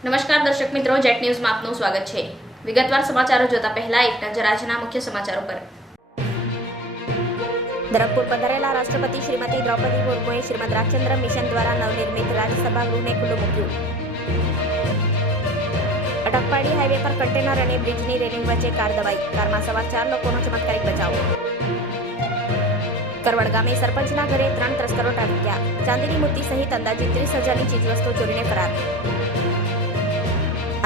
દર્શક મિત્રો, જેટ ન્યૂઝમાં આપનું સ્વાગત છે. વિગતવાર સમાચારો જોતા પહેલા એક નજર આજના મુખ્ય સમાચારો પર. ધરમપુર પધારેલા રાષ્ટ્રપતિ શ્રીમતી દ્રૌપદી મુર્મુએ શ્રીમદ રાજચંદ્ર મિશન દ્વારા નવનિર્મિત રાજ્યસભા ગૃહને ખુલ્લું મૂક્યું. અટકપાડી હાઈવે પર કન્ટેનર અને બ્રિજની રેલિંગ વચ્ચે કાર દબાઈ. કારમાં સવાર ચાર લોકોનો ચમત્કારિક બચાવ. કરવડ ગામે સરપંચના ઘરે ત્રણ તસ્કરો ટાંક્યા. ચાંદીની મૂર્તિ સહિત અંદાજે ત્રીસ હજારની ચીજવસ્તુ ચોરીને ફરાર.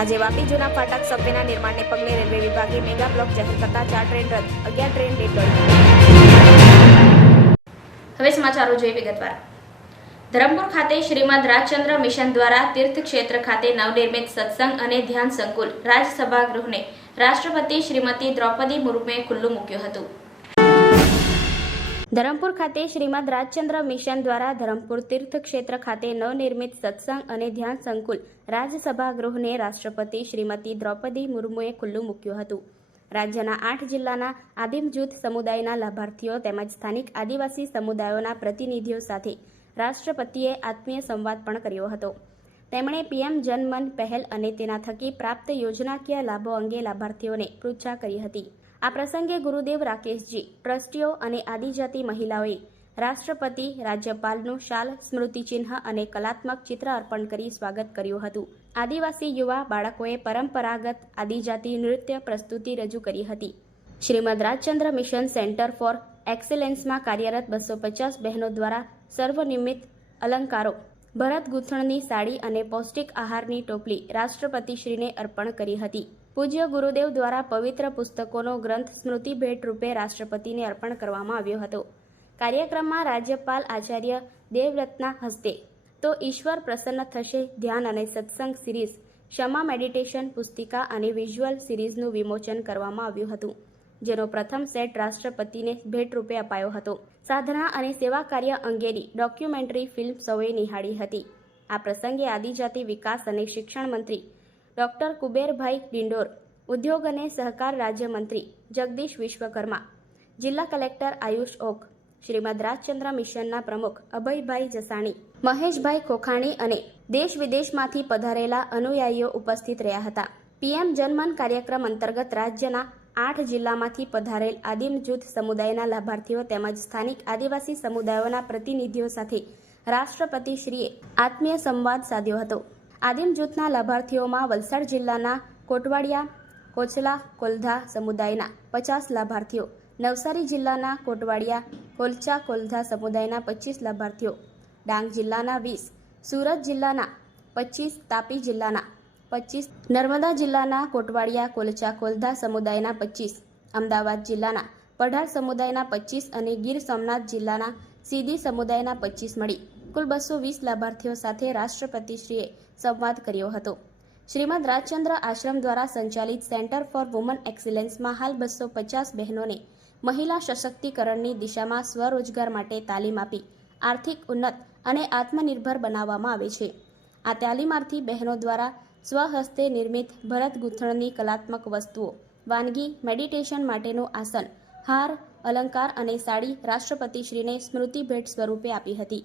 આજે વાપી જૂના ફાટક સભ્યના નિર્માણને પગલે રેલવે વિભાગે મેગા બ્લોક જાહેર કરતા ચાર ટ્રેન રદ, અગિયાર ટ્રેન લેટ હવે સમાચારો જોઈએ વિગતવાર. ધરમપુર ખાતે શ્રીમદ રાજચંદ્ર મિશન દ્વારા તીર્થ ક્ષેત્ર ખાતે નવનિર્મિત સત્સંગ અને ધ્યાન સંકુલ રાજસભા ગૃહને રાષ્ટ્રપતિ શ્રીમતી દ્રૌપદી મુર્મુએ ખુલ્લું મૂક્યું હતું. ધરમપુર ખાતે શ્રીમદ રાજચંદ્ર મિશન દ્વારા ધરમપુર તીર્થ ક્ષેત્ર ખાતે નવનિર્મિત સત્સંગ અને ધ્યાન સંકુલ રાજ્યસભા ગૃહને રાષ્ટ્રપતિ શ્રીમતી દ્રૌપદી મુર્મુએ ખુલ્લું મૂક્યું હતું. રાજ્યના આઠ જિલ્લાના આદિમ જૂથ સમુદાયના લાભાર્થીઓ તેમજ સ્થાનિક આદિવાસી સમુદાયોના પ્રતિનિધિઓ સાથે રાષ્ટ્રપતિએ આત્મીય સંવાદ પણ કર્યો હતો. તેમણે પીએમ જનમન પહેલ અને તેના થકી પ્રાપ્ત યોજનાકીય લાભો અંગે લાભાર્થીઓને પૃચ્છા કરી હતી. આ પ્રસંગે ગુરુદેવ રાકેશજી, ટ્રસ્ટીઓ અને આદિજાતિ મહિલાઓએ રાષ્ટ્રપતિ, રાજ્યપાલનું શાલ, સ્મૃતિચિહ્ન અને કલાત્મક ચિત્ર અર્પણ કરી સ્વાગત કર્યું હતું. આદિવાસી યુવા બાળકોએ પરંપરાગત આદિજાતિ નૃત્ય પ્રસ્તુતિ રજૂ કરી હતી. Shrimad Rajchandra mission centre for એક્સેલેન્સમાં કાર્યરત બસો પચાસ બહેનો દ્વારા સર્વનિમિત અલંકારો, ભરત ગૂંથણની સાડી અને પૌષ્ટિક આહારની ટોપલી રાષ્ટ્રપતિશ્રીને અર્પણ કરી હતી. પૂજ્ય ગુરુદેવ દ્વારા પવિત્ર પુસ્તકોનો ગ્રંથ સ્મૃતિ ભેટ રૂપે રાષ્ટ્રપતિને અર્પણ કરવામાં આવ્યો હતો. કાર્યક્રમમાં રાજ્યપાલ આચાર્ય દેવવ્રતના હસ્તે તો ઈશ્વર પ્રસન્ન થશે ધ્યાન અને સત્સંગ સિરીઝ, ક્ષમા મેડિટેશન પુસ્તિકા અને વિઝ્યુઅલ સિરીઝનું વિમોચન કરવામાં આવ્યું હતું, જેનો પ્રથમ સેટ રાષ્ટ્રપતિને ભેટ રૂપે અપાયો હતો. સાધના અને સેવા કાર્ય અંગેની ડોક્યુમેન્ટરી ફિલ્મ સૌએ નિહાળી હતી. આ પ્રસંગે આદિજાતિ વિકાસ અને શિક્ષણ મંત્રી ડોક્ટર કુબેરભાઈ ડિંડોર, ઉદ્યોગ અને સહકાર રાજ્યમંત્રી જગદીશ વિશ્વકર્મા, જિલ્લા કલેક્ટર આયુષ ઓક, શ્રીમદ રાજચંદ્ર મિશનના પ્રમુખ અભયભાઈ જસાણી, મહેશભાઈ ખોખાણી અને દેશ વિદેશમાંથી પધારેલા અનુયાયીઓ ઉપસ્થિત રહ્યા હતા. પીએમ જનમન કાર્યક્રમ અંતર્ગત રાજ્યના આઠ જિલ્લામાંથી પધારેલ આદિમ જૂથ સમુદાયના લાભાર્થીઓ તેમજ સ્થાનિક આદિવાસી સમુદાયોના પ્રતિનિધિઓ સાથે રાષ્ટ્રપતિશ્રીએ આત્મીય સંવાદ સાધ્યો હતો. આદિમ જૂથના લાભાર્થીઓમાં વલસાડ જિલ્લાના કોટવાડિયા, કોચલા, કોલધા સમુદાયના પચાસ લાભાર્થીઓ, નવસારી જિલ્લાના કોટવાડિયા, કોલચા, કોલધા સમુદાયના પચીસ લાભાર્થીઓ, ડાંગ જિલ્લાના વીસ, સુરત જિલ્લાના પચીસ, તાપી જિલ્લાના પચીસ, નર્મદા જિલ્લાના કોટવાડિયા, કોલચા, કોલધા સમુદાયના પચીસ, અમદાવાદ જિલ્લાના પઢાર સમુદાયના પચીસ અને ગીર સોમનાથ જિલ્લાના સીધી સમુદાયના પચીસ મળી. કુલ બસો વીસ લાભાર્થીઓ સાથે રાષ્ટ્રપતિશ્રીએ સંવાદ કર્યો હતો. શ્રીમદ રાજચંદ્ર આશ્રમ દ્વારા સંચાલિત સેન્ટર ફોર વુમન એક્સિલન્સમાં હાલ બસો પચાસ બહેનોને મહિલા સશક્તિકરણની દિશામાં સ્વરોજગાર માટે તાલીમ આપી આર્થિક ઉન્નત અને આત્મનિર્ભર બનાવવામાં આવે છે. આ તાલીમાર્થી બહેનો દ્વારા સ્વહસ્તે નિર્મિત ભરત ગૂંથણની કલાત્મક વસ્તુઓ, વાનગી, મેડિટેશન માટેનું આસન, હાર, અલંકાર અને સાડી રાષ્ટ્રપતિશ્રીને સ્મૃતિ ભેટ સ્વરૂપે આપી હતી.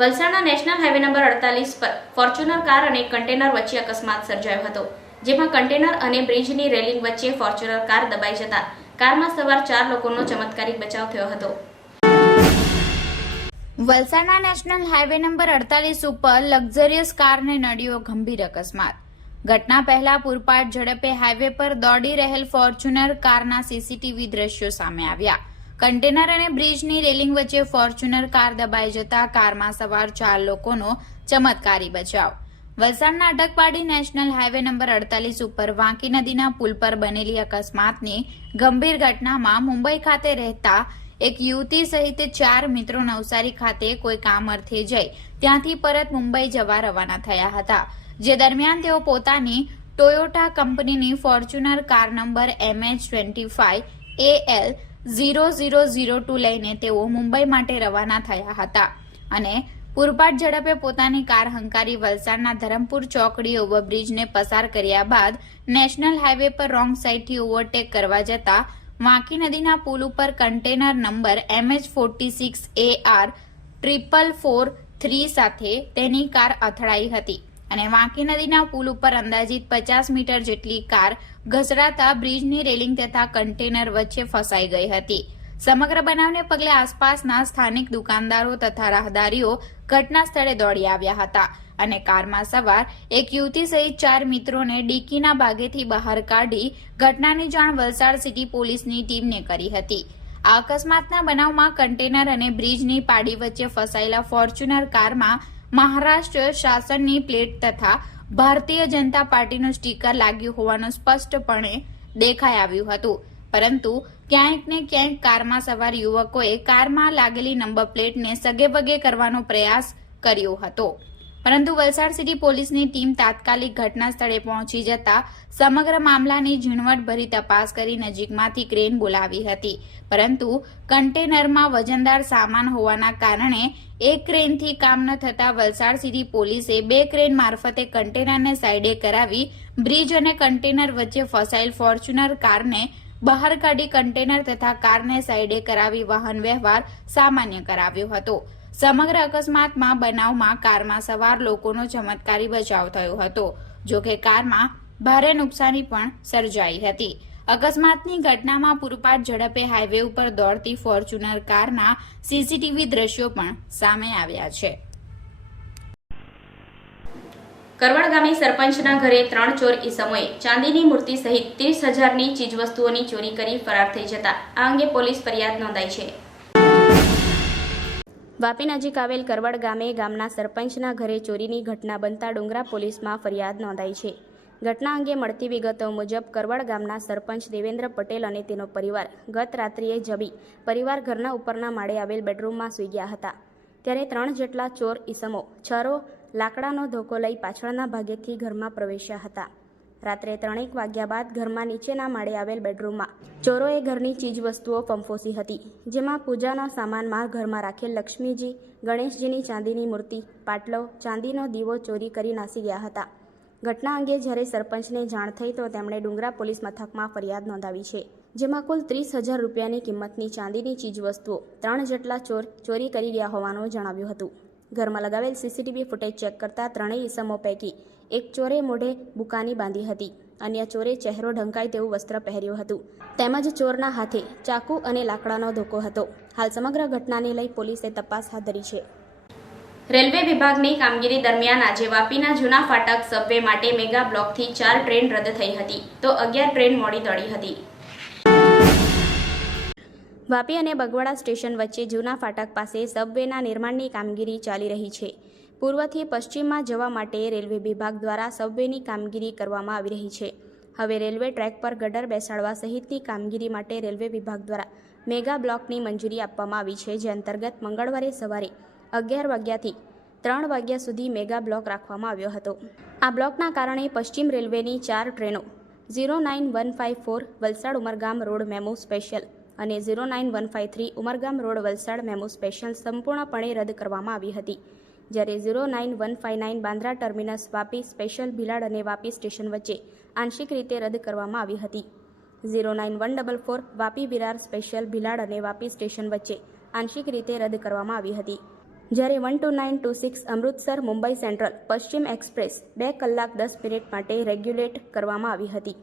વલસાડના નેશનલ હાઈવે નંબર અડતાલીસ પર ફોર્ચ્યુનર કાર અને કન્ટેનર વચ્ચે અકસ્માત સર્જાયો હતો, જેમાં કન્ટેનર અને બ્રિજની રેલિંગ વચ્ચે ફોર્ચ્યુનર કાર દબાઈ જતા કારમાં સવાર ચાર લોકોનો ચમત્કારિક બચાવ થયો હતો. વલસાડના નેશનલ હાઈવે નંબર અડતાલીસ ઉપર લક્ઝરિયસ કારને નડ્યો ગંભીર અકસ્માત. ઘટના પહેલા પૂરપાટ ઝડપે હાઈવે પર દોડી રહેલ ફોર્ચ્યુનર કારના સીસીટીવી દ્રશ્યો સામે આવ્યા. કન્ટેનર અને બ્રિજની રેલિંગ વચ્ચે ફોર્ચ્યુનર કાર દબાઈ જતા કારમાં સવાર ચાર લોકોનો ચમત્કારી બચાવ. વલસાડના અટકપાડી નેશનલ હાઈવે નંબર અડતાલીસ ઉપર વાંકી નદીના પુલ પર બનેલી અકસ્માતની ગંભીર ઘટનામાં મુંબઈ ખાતે રહેતા એક યુવતી સહિત ચાર મિત્રો નવસારી ખાતે કોઈ કામ અર્થે જઈ ત્યાંથી પરત મુંબઈ જવા રવાના થયા હતા. જે દરમિયાન તેઓ પોતાની ટોયોટા કંપનીની Fortuner car number MH twenty five AL zero zero zero two લઈને તેઓ મુંબઈ માટે રવાના થયા હતા. અને પૂરપાટ ઝડપે પોતાની કાર હંકારી વલસાડના ધરમપુર ચોકડી ઓવરબ્રિજને પસાર કર્યા બાદ નેશનલ હાઈવે પર રોંગ સાઈડથી ઓવરટેક કરવા જતા વાંકી નદીના પુલ ઉપર container number MH forty six A R triple four three સાથે તેની કાર અથડાઈ હતી. અને વાંકી નદીના પુલ ઉપર અંદાજિત પચાસ મીટર જેટલી કાર ઘસડાતા બ્રિજની રેલિંગ તથા કન્ટેનર વચ્ચે ફસાઈ ગઈ હતી. સમગ્ર બનાવને પગલે આસપાસના સ્થાનિક દુકાનદારો તથા રાહદારીઓ ઘટના સ્થળે દોડી આવ્યા હતા અને કારમાં સવાર એક યુવતી સહિત ચાર મિત્રોને ડીકીના ભાગેથી બહાર કાઢી ઘટનાની જાણ વલસાડ સિટી પોલીસની ટીમને કરી હતી. આ અકસ્માતના બનાવમાં કન્ટેનર અને બ્રિજની પાડી વચ્ચે ફસાયેલા ફોર્ચ્યુનર કારમાં મહારાષ્ટ્ર શાસનની પ્લેટ તથા ભારતીય જનતા પાર્ટીનું સ્ટીકર લાગ્યું હોવાનું સ્પષ્ટપણે દેખાઈ આવ્યું હતું. પરંતુ ક્યાંક ને ક્યાંક કારમાં સવાર યુવકોએ કારમાં લાગેલી નંબર પ્લેટને સગેવગે કરવાનો પ્રયાસ કર્યો હતો. પરંતુ વલસાડ સિટી પોલીસની ટીમ તાત્કાલિક ઘટના સ્થળે પહોંચી જતા સમગ્ર મામલાની ઝીણવટભરી તપાસ કરી નજીકમાંથી ક્રેન બોલાવી હતી. પરંતુ કન્ટેનરમાં વજનદાર સામાન હોવાના કારણે એક ક્રેનથી કામ ન થતા વલસાડ સિટી પોલીસે બે ક્રેન મારફતે કન્ટેનરને સાઈડે કરાવી બ્રિજ અને કન્ટેનર વચ્ચે ફસાયેલ ફોર્ચ્યુનર કારને બહાર કાઢી કન્ટેનર તથા કારને સાઈડે કરાવી વાહન વ્યવહાર સામાન્ય કરાવ્યો હતો. સમગ્ર અકસ્માતમાં બનાવમાં કારમાં સવાર લોકોનો ચમત્કારી બચાવ થયો હતો, જો કે કારમાં ભારે નુકસાની પણ સર્જાઈ હતી. અકસ્માતની ઘટનામાં પૂરપાટ ઝડપે હાઈવે ઉપર દોડતી ફોર્ચ્યુનર કારના સીસીટીવી દ્રશ્યો પણ સામે આવ્યા છે. કરવડ ગામે સરપંચના ઘરે ત્રણ ચોર ઈસમોએ ચાંદીની મૂર્તિ સહિત ત્રીસ હજારની ચીજવસ્તુઓની ચોરી કરી ફરાર થઈ જતા, આ અંગે પોલીસ ફરિયાદ નોંધાઈ છે. વાપી નજીક આવેલ કરવડ ગામે ગામના સરપંચના ઘરે ચોરીની ઘટના બનતા ડુંગરા પોલીસમાં ફરિયાદ નોંધાઈ છે. ઘટના અંગે મળતી વિગતો મુજબ કરવડ ગામના સરપંચ દેવેન્દ્ર પટેલ અને તેનો પરિવાર ગત રાત્રિએ જબી પરિવાર ઘરના ઉપરના માળે આવેલ બેડરૂમમાં સૂઈ ગયા હતા. ત્યારે ત્રણ જેટલા ચોર ઈસમો, છરો, લાકડાનો ધોકો લઈ પાછળના ભાગેથી ઘરમાં પ્રવેશ્યા હતા. રાત્રે ત્રણેક વાગ્યા બાદ ઘરમાં નીચેના માળે આવેલ બેડરૂમમાં ચોરોએ ઘરની ચીજવસ્તુઓ પંફોસી હતી, જેમાં પૂજાના સામાનમાં ઘરમાં રાખેલ લક્ષ્મીજી, ગણેશજીની ચાંદીની મૂર્તિ, પાટલો, ચાંદીનો દીવો ચોરી કરી નાસી ગયા હતા. ઘટના અંગે જ્યારે સરપંચને જાણ થઈ તો તેમણે ડુંગરા પોલીસ મથકમાં ફરિયાદ નોંધાવી છે, જેમાં કુલ ત્રીસ હજાર રૂપિયાની કિંમતની ચાંદીની ચીજવસ્તુઓ ત્રણ જેટલા ચોર ચોરી કરી ગયા હોવાનું જણાવ્યું હતું. ઘરમાં લગાવેલ સીસીટીવી ફૂટેજ ચેક કરતા ત્રણેય ઇસમો પૈકી એક ચોરે મોઢે બુકાની બાંધી હતી, અન્ય ચોરે ચહેરો ઢંકાય તેવું વસ્ત્ર પહેર્યું હતું. તેમજ ચોરના હાથે ચાકુ અને લાકડાનો ધોકો હતો. હાલ સમગ્ર ઘટનાને લઈ પોલીસે તપાસ હાથ ધરી છે. રેલવે વિભાગની કામગીરી દરમિયાન આજે વાપીના જૂના ફાટક સબવે માટે મેગા બ્લોકથી ચાર ટ્રેન રદ થઈ હતી. તો અગિયાર ટ્રેન મોડી દોડી હતી. વાપી અને બગવાડા સ્ટેશન વચ્ચે જૂના ફાટક પાસે સબવેના નિર્માણની કામગીરી ચાલી રહી છે. પૂર્વથી પશ્ચિમમાં જવા માટે રેલવે વિભાગ દ્વારા સબવેની કામગીરી કરવામાં આવી રહી છે. હવે રેલવે ટ્રેક પર ગડર બેસાડવા સહિતની કામગીરી માટે રેલવે વિભાગ દ્વારા મેગા બ્લોકની મંજૂરી આપવામાં આવી છે, જે અંતર્ગત મંગળવારે સવારે અગિયાર વાગ્યાથી ત્રણ વાગ્યા સુધી મેગા બ્લોક રાખવામાં આવ્યો હતો. આ બ્લોકના કારણે પશ્ચિમ રેલવેની ચાર ટ્રેનો zero nine one five four Valsad Umargam road MEMU special અને zero nine one five three Umargam road Valsad MEMU special સંપૂર્ણપણે રદ કરવામાં આવી હતી. જ્યારે zero nine one five nine Bandra terminus Vapi special Bhilad અને વાપી સ્ટેશન વચ્ચે આંશિક રીતે રદ કરવામાં આવી હતી. Zero nine one double four Vapi Virar special Bhilad અને વાપી સ્ટેશન વચ્ચે આંશિક રીતે રદ કરવામાં આવી હતી. જ્યારે one two nine two six Amritsar Mumbai central પશ્ચિમ એક્સપ્રેસ બે કલાક દસ મિનિટ માટે રેગ્યુલેટ કરવામાં આવી હતી.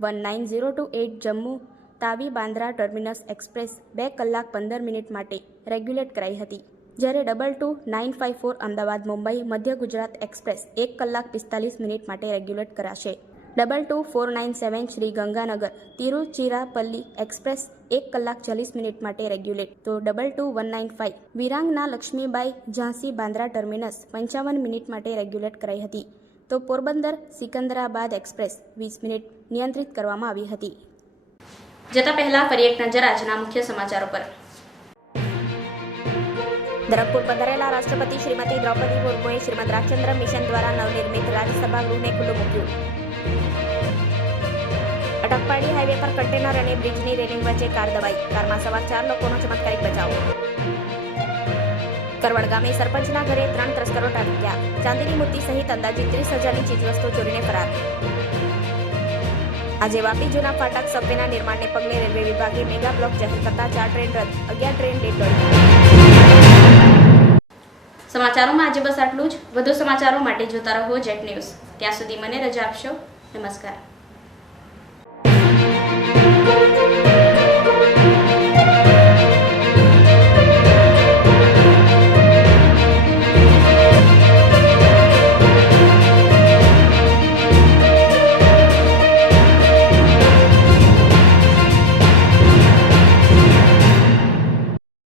One nine zero two eight Jammu Tawi Bandra terminus express બે કલાક પંદર મિનિટ માટે રેગ્યુલેટ કરાઈ હતી. જ્યારે double two nine five four Ahmedabad Mumbai મધ્ય ગુજરાત એક્સપ્રેસ એક કલાક પિસ્તાલીસ મિનિટ માટે રેગ્યુલેટ કરાશે. Double two four nine seven Shri Ganganagar Tiruchirappalli express એક કલાક ચાલીસ મિનિટ માટે રેગ્યુલેટ. તો double two one nine five Virangana Laxmibai Jhansi Bandra terminus પંચાવન મિનિટ માટે રેગ્યુલેટ કરાઈ હતી. તો પોરબંદર સિકંદરાબાદ એક્સપ્રેસ વીસ મિનિટ નિયંત્રિત કરવામાં આવી હતી. જતા પહેલા ફરી એક નજર આજના મુખ્ય સમાચારો પર ધરમપુર પધારેલા રાષ્ટ્રપતિ શ્રીમતી દ્રૌપદી મુર્મુએ શ્રીમદ રાજચંદ્ર મિશન દ્વારા નવનિર્મિત રાજ્યસભા ગૃહને ખુલ્લું મૂક્યું. અટકપાડી હાઈવે પર કન્ટેનર અને બ્રિજની રેલિંગ વચ્ચે કાર દબાઈ. કારમાં સવાર ચાર લોકોનો ચમત્કારિક બચાવ. કરવડ ગામે સરપંચના ઘરે ત્રણ તસ્કરો ગયા ચાંદીની મૂર્તિ સહિત અંદાજે ત્રીસ હજારની ચીજવસ્તુ ચોરીને ફરાર. આજે વાપી જૂના ફાટક સબવેના નિર્માણને પગલે રેલવે વિભાગે મેગા બ્લોક જાહેર કરતા ચાર ટ્રેન રદ, અગિયાર ટ્રેન લેટ સમાચારોમાં આજે બસ આટલું જ. વધુ સમાચારો માટે જોતા રહો જેટ ન્યૂઝ. ત્યાં સુધી મને રજા આપશો. નમસ્કાર.